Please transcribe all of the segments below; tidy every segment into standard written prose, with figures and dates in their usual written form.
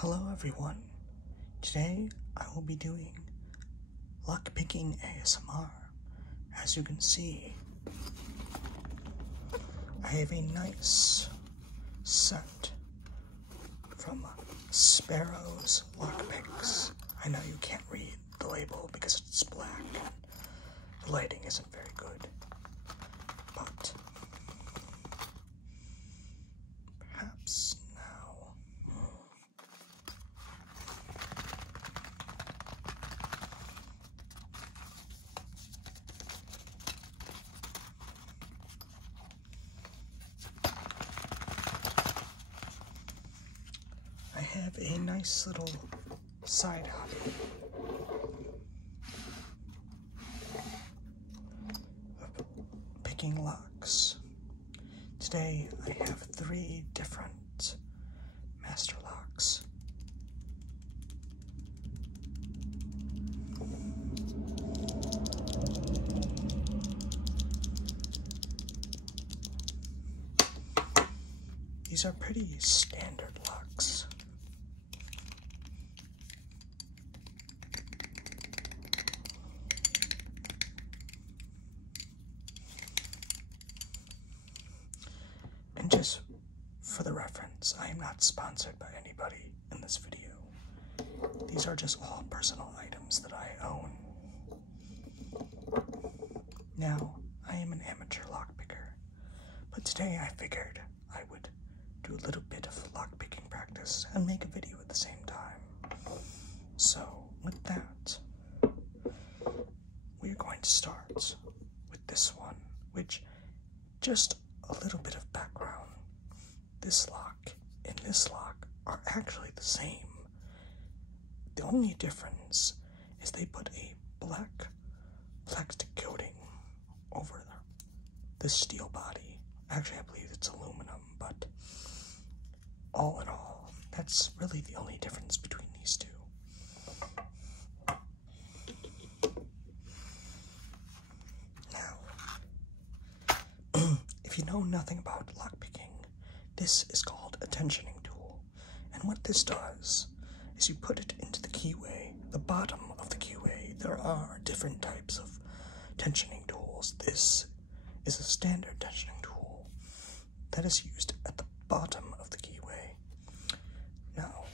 Hello everyone. Today I will be doing lockpicking ASMR. As you can see, I have a nice set from Sparrow's Lockpicks. I know you can't read the label because it's black and the lighting isn't very good, but perhaps now. I have a nice little side hobby of picking locks. Today I have 3 different master locks. These are pretty standard locks. And just for the reference, I am not sponsored by anybody in this video. These are just all personal items that I own. Now, I am an amateur lockpicker, but today I figured I would do a little bit of lockpicking practice and make a video at the same time. So, with that, we're going to start with this one, which, just a little bit of background. This lock and this lock are actually the same. The only difference is they put a black plastic coating over the steel body. Actually, I believe it's aluminum, but all in all, that's really the only difference between these two. Now, if you know nothing about lockpicking, this is called a tensioning tool. And what this does is you put it into the keyway, the bottom of the keyway. There are different types of tensioning tools. This is a standard tensioning tool that is used at the bottom of the keyway. Now,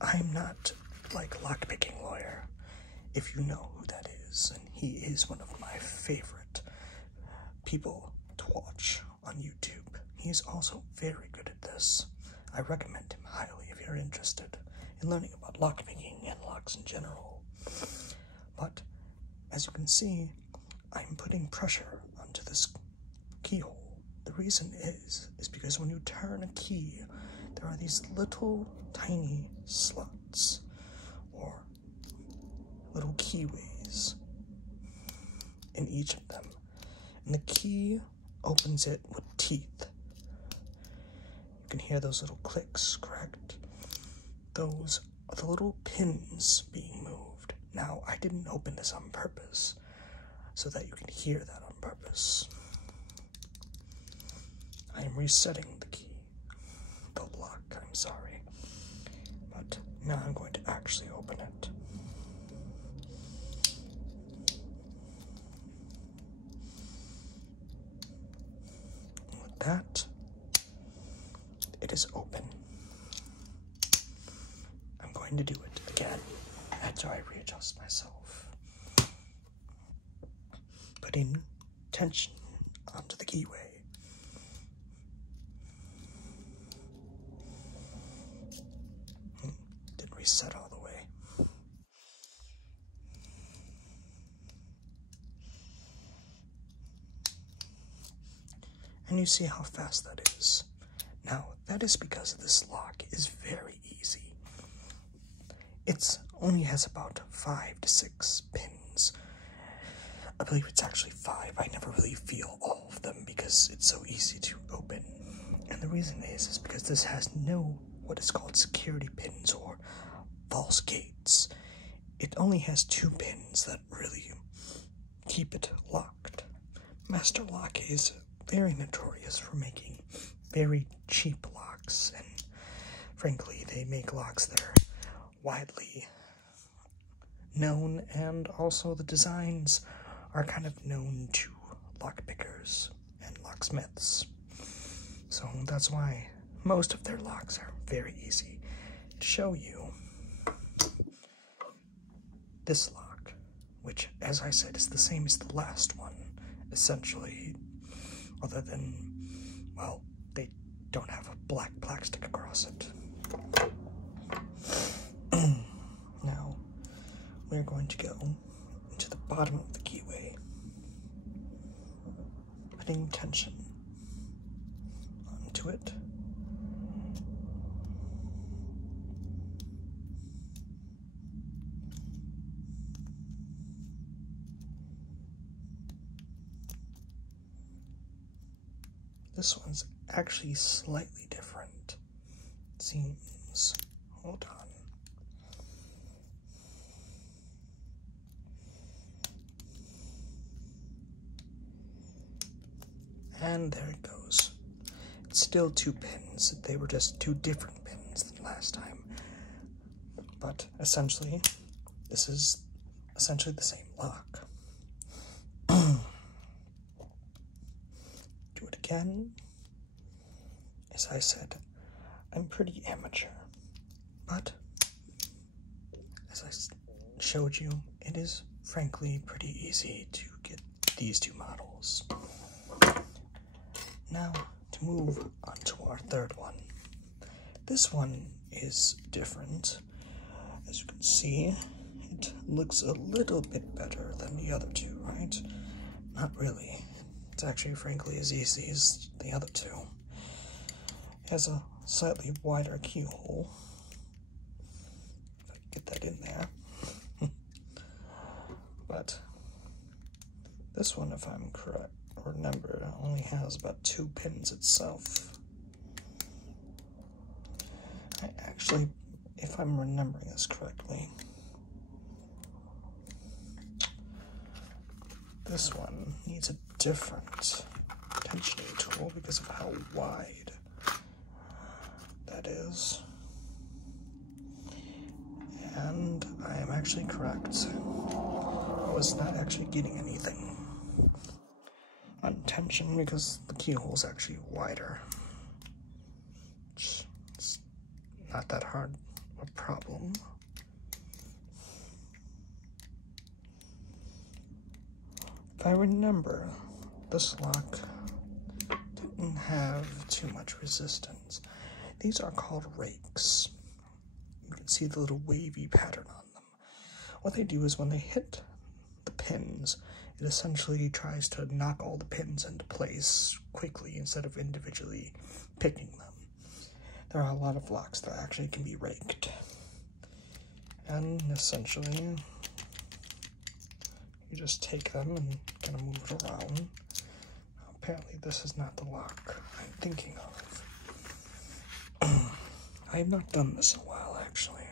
I'm not like lockpicking lawyer, if you know who that is, and he is one of my favorite people to watch on YouTube. He is also very good at this. I recommend him highly if you're interested in learning about lockpicking and locks in general. But as you can see, I'm putting pressure onto this keyhole. The reason is because when you turn a key, there are these little tiny slots or little keyways in each of them. And the key opens it with teeth. You can hear those little clicks, correct? Those are the little pins being moved. Now, I didn't open this on purpose, so that you can hear that on purpose. I am resetting the key, the lock, I'm sorry. But now I'm going to actually open it. And with that, it is open. I'm going to do it again after I readjust myself. Putting tension onto the keyway. Didn't reset all the way. And you see how fast that is. Now, that is because this lock is very easy. It only has about 5 to 6 pins. I believe it's actually 5. I never really feel all of them because it's so easy to open. And the reason is because this has no what is called security pins or false gates. It only has 2 pins that really keep it locked. Master Lock is very notorious for making very cheap locks, and frankly, they make locks that are widely known, and also the designs are kind of known to lockpickers and locksmiths. So that's why most of their locks are very easy to show you. This lock, which, as I said, is the same as the last one, essentially, other than, well, they don't have a black stick across it. Now, we're going to go into the bottom of the keyway, putting tension onto it. This one's actually slightly different, it seems. Hold on. And there it goes. It's still 2 pins. They were just 2 different pins than last time. But essentially, this is essentially the same lock. Do it again. As I said, I'm pretty amateur. But, as I showed you, it is frankly pretty easy to get these 2 models. Now, to move on to our third one. This one is different. As you can see, it looks a little bit better than the other 2, right? Not really. It's actually, frankly, as easy as the other 2. It has a slightly wider keyhole. If I can get that in there. But this one, if I'm correct, remember, only has about 2 pins itself. I actually, if I'm remembering this correctly, this one needs a different tensioning tool because of how wide that is. And I am actually correct. I was not actually getting anything on tension because the keyhole is actually wider. It's not that hard a problem. If I remember, this lock didn't have too much resistance. These are called rakes. You can see the little wavy pattern on them. What they do is when they hit the pins, it essentially tries to knock all the pins into place quickly instead of individually picking them. There are a lot of locks that actually can be raked. And essentially, you just take them and kind of move it around. Apparently this is not the lock I'm thinking of. I have not done this in a while, actually.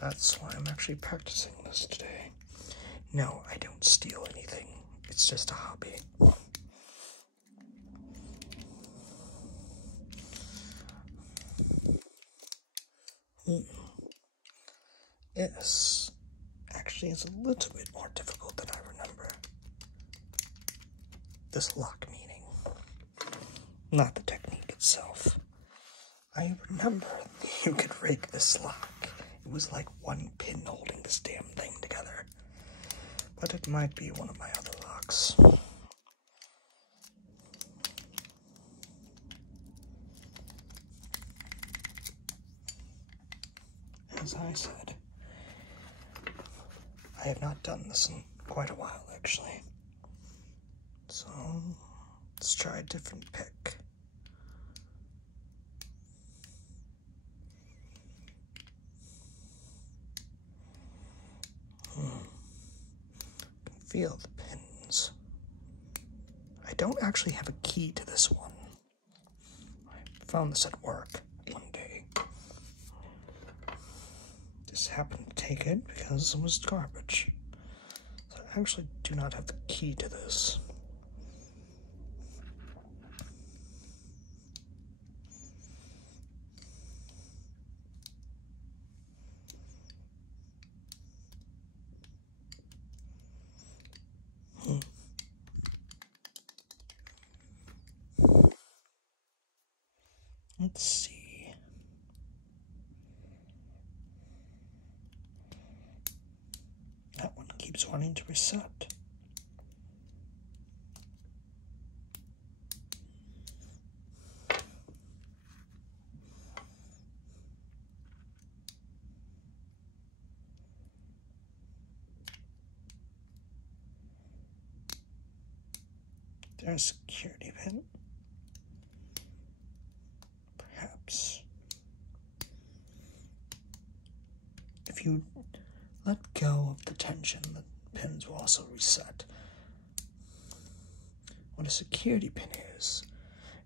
That's why I'm actually practicing this today. No, I don't steal anything. It's just a hobby. This actually is a little bit more difficult than I remember. This lock meaning, not the technique itself. I remember you could rake this lock. It was like 1 pin holding this damn thing together. But it might be one of my other locks. As I said, I have not done this in quite a while, actually. So, let's try a different pick. Feel the pins. I don't actually have a key to this one. I found this at work one day. Just happened to take it because it was garbage. So I actually do not have the key to this. keeps wanting to reset. There's a security pin. Perhaps if you let go of the tension, the pins will also reset. What a security pin is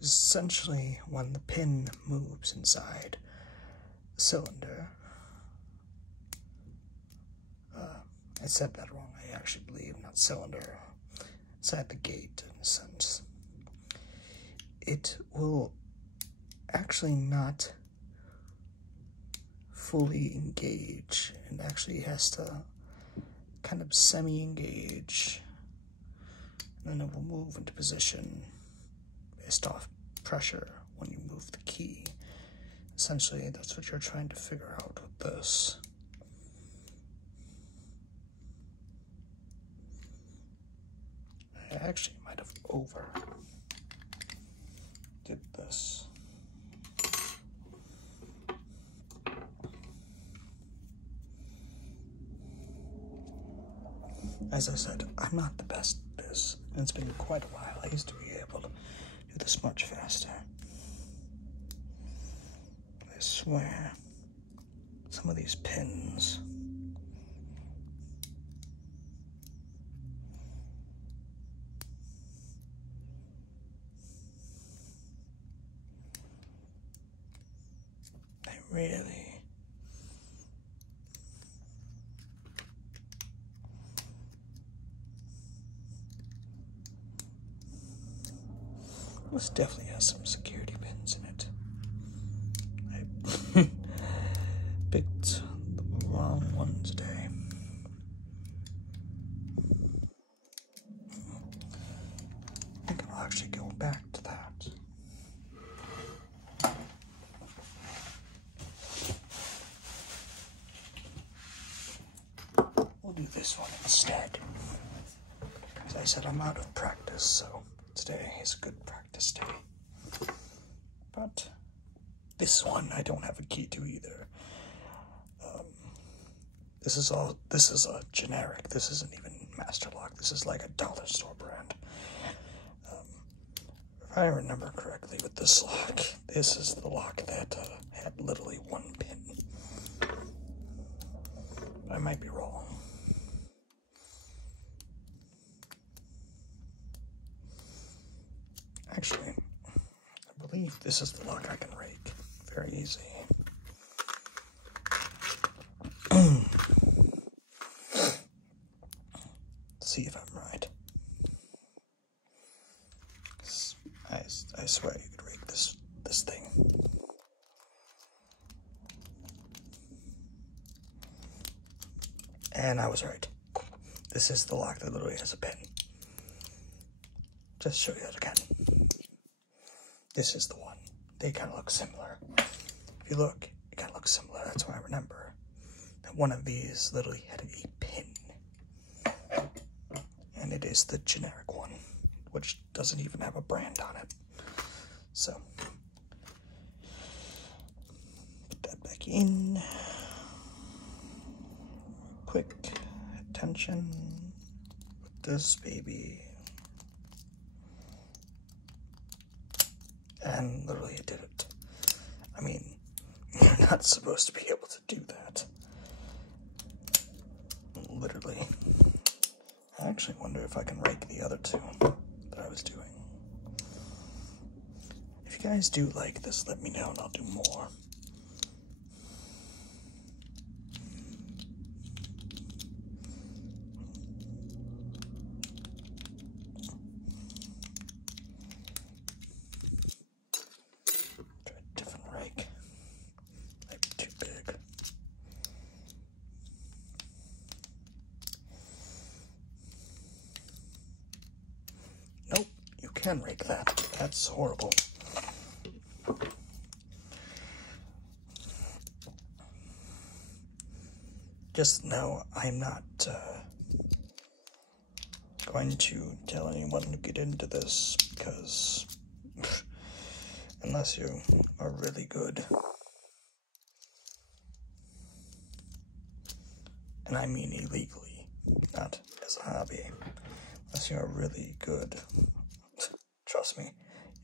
essentially when the pin moves inside the cylinder. I said that wrong. I actually believe not cylinder. Inside the gate, in a sense. It will actually not fully engage, and actually has to kind of semi-engage, and then it will move into position based off pressure when you move the key. Essentially, that's what you're trying to figure out with this. I actually might have did this. As I said, I'm not the best at this, and it's been quite a while. I used to be able to do this much faster. I swear, some of these pins. Really? This definitely has some security pins in it. I picked the wrong one today. I think I'll actually go back to that. We'll do this one instead. As I said, I'm out of practice, so today is a good practice day. But this one I don't have a key to either. This is a generic. This isn't even Master Lock. This is like a dollar store brand. If I remember correctly with this lock, this is the lock that had literally one pin. I might be wrong. Actually, I believe this is the lock I can rake. Very easy. See if I'm right. I swear you could rake this thing. And I was right. This is the lock that literally has a pin. Just show you that again. This is the one. They kind of look similar. If you look, it kind of looks similar. That's why I remember that one of these literally had a pin. And it is the generic one, which doesn't even have a brand on it. So, put that back in. Quick attention with this baby. And literally it did it. I mean, you're not supposed to be able to do that. Literally. I actually wonder if I can rake the other two that I was doing. If you guys do like this, let me know and I'll do more. Try a different rake. Might be too big. Nope, you can rake that. That's horrible. Just know I'm not going to tell anyone to get into this, because unless you are really good, and I mean illegally, not as a hobby, unless you are really good, trust me,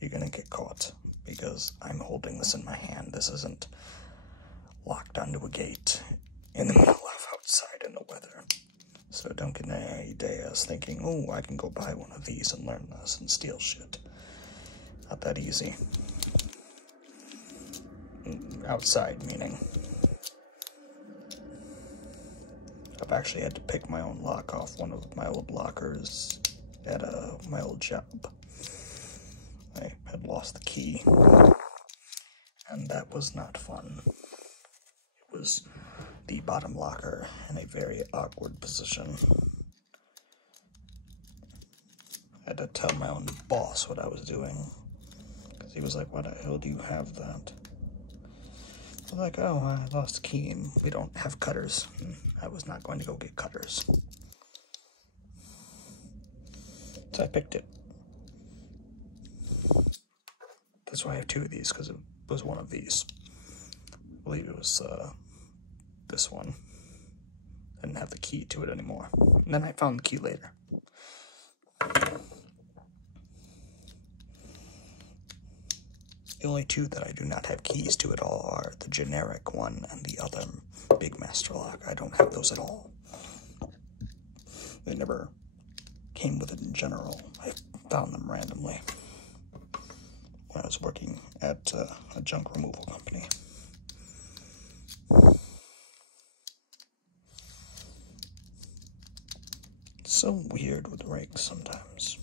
you're gonna get caught, because I'm holding this in my hand. This isn't locked onto a gate in the middle of outside in the weather. So don't get any ideas thinking, oh, I can go buy one of these and learn this and steal shit. Not that easy. Outside, meaning. I've actually had to pick my own lock off one of my old lockers at my old job. I had lost the key, and that was not fun. It was the bottom locker in a very awkward position. I had to tell my own boss what I was doing, because he was like, why the hell do you have that? I was like, oh, I lost a key and we don't have cutters. And I was not going to go get cutters. So I picked it. That's why I have two of these, because it was one of these. I believe it was this one. I didn't have the key to it anymore. And then I found the key later. The only two that I do not have keys to at all are the generic one and the other big master lock. I don't have those at all. They never came with it in general. I found them randomly when I was working at a junk removal company. It's so weird with rakes sometimes.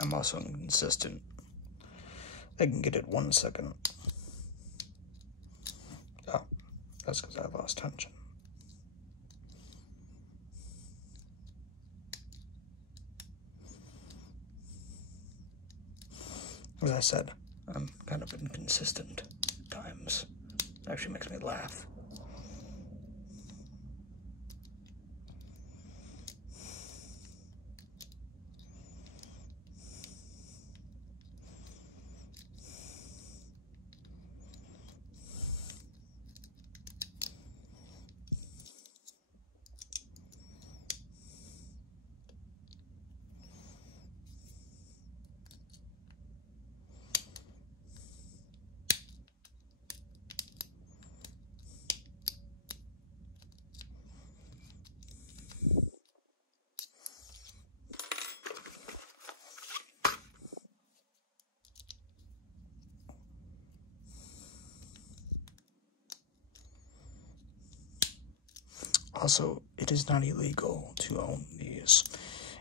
I'm also inconsistent. I can get it 1 second. Oh, that's because I lost tension. As I said, I'm kind of inconsistent at times. It actually makes me laugh. Also, it is not illegal to own these.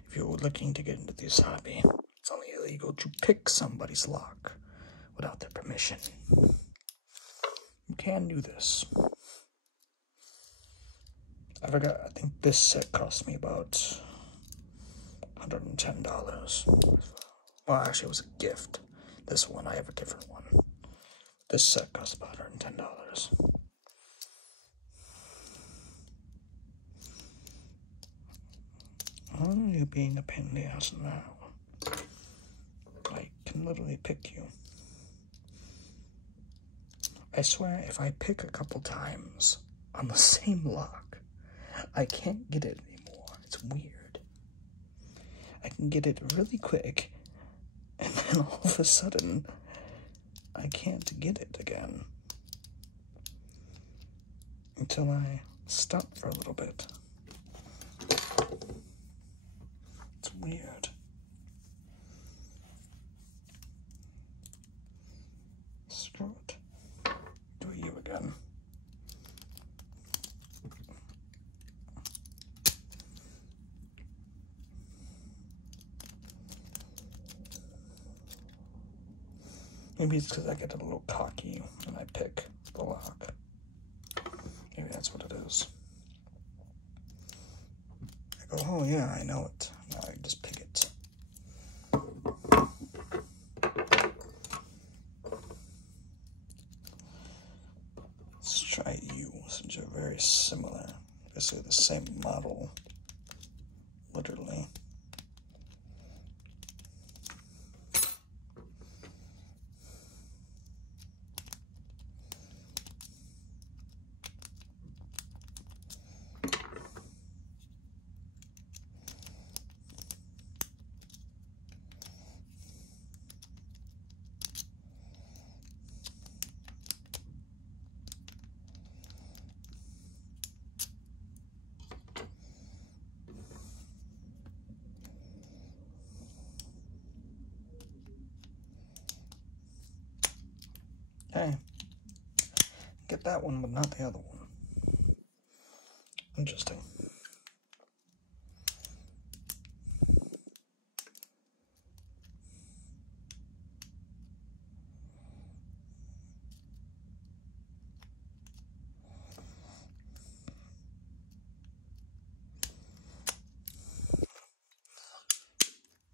If you're looking to get into this hobby, it's only illegal to pick somebody's lock without their permission. You can do this. I forgot, I think this set cost me about $110. Well, actually, it was a gift. This one, I have a different one. This set cost about $110. Are you being a pain in the ass now? I can literally pick you. I swear, if I pick a couple times on the same lock, I can't get it anymore. It's weird. I can get it really quick, and then all of a sudden, I can't get it again. Until I stop for a little bit. It's weird. Screw it. Do you again. Maybe it's because I get a little cocky when I pick the lock. Maybe that's what it is. I go, oh yeah, I know it. Now I just pick it. Let's try you, since you're very similar. Basically the same model. Literally. Okay. Get that one, but not the other one. Interesting.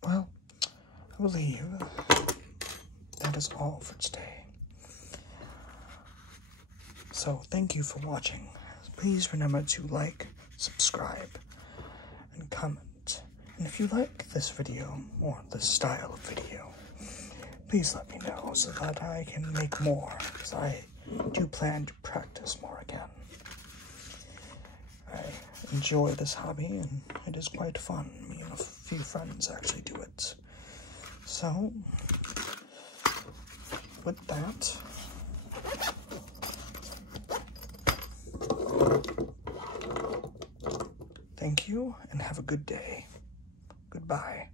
Well, I believe that is all for today. So, thank you for watching. Please remember to like, subscribe, and comment. And if you like this video, or this style of video, please let me know so that I can make more, because I do plan to practice more again. I enjoy this hobby, and it is quite fun. Me and a few friends actually do it. So, with that, thank you, and have a good day. Goodbye.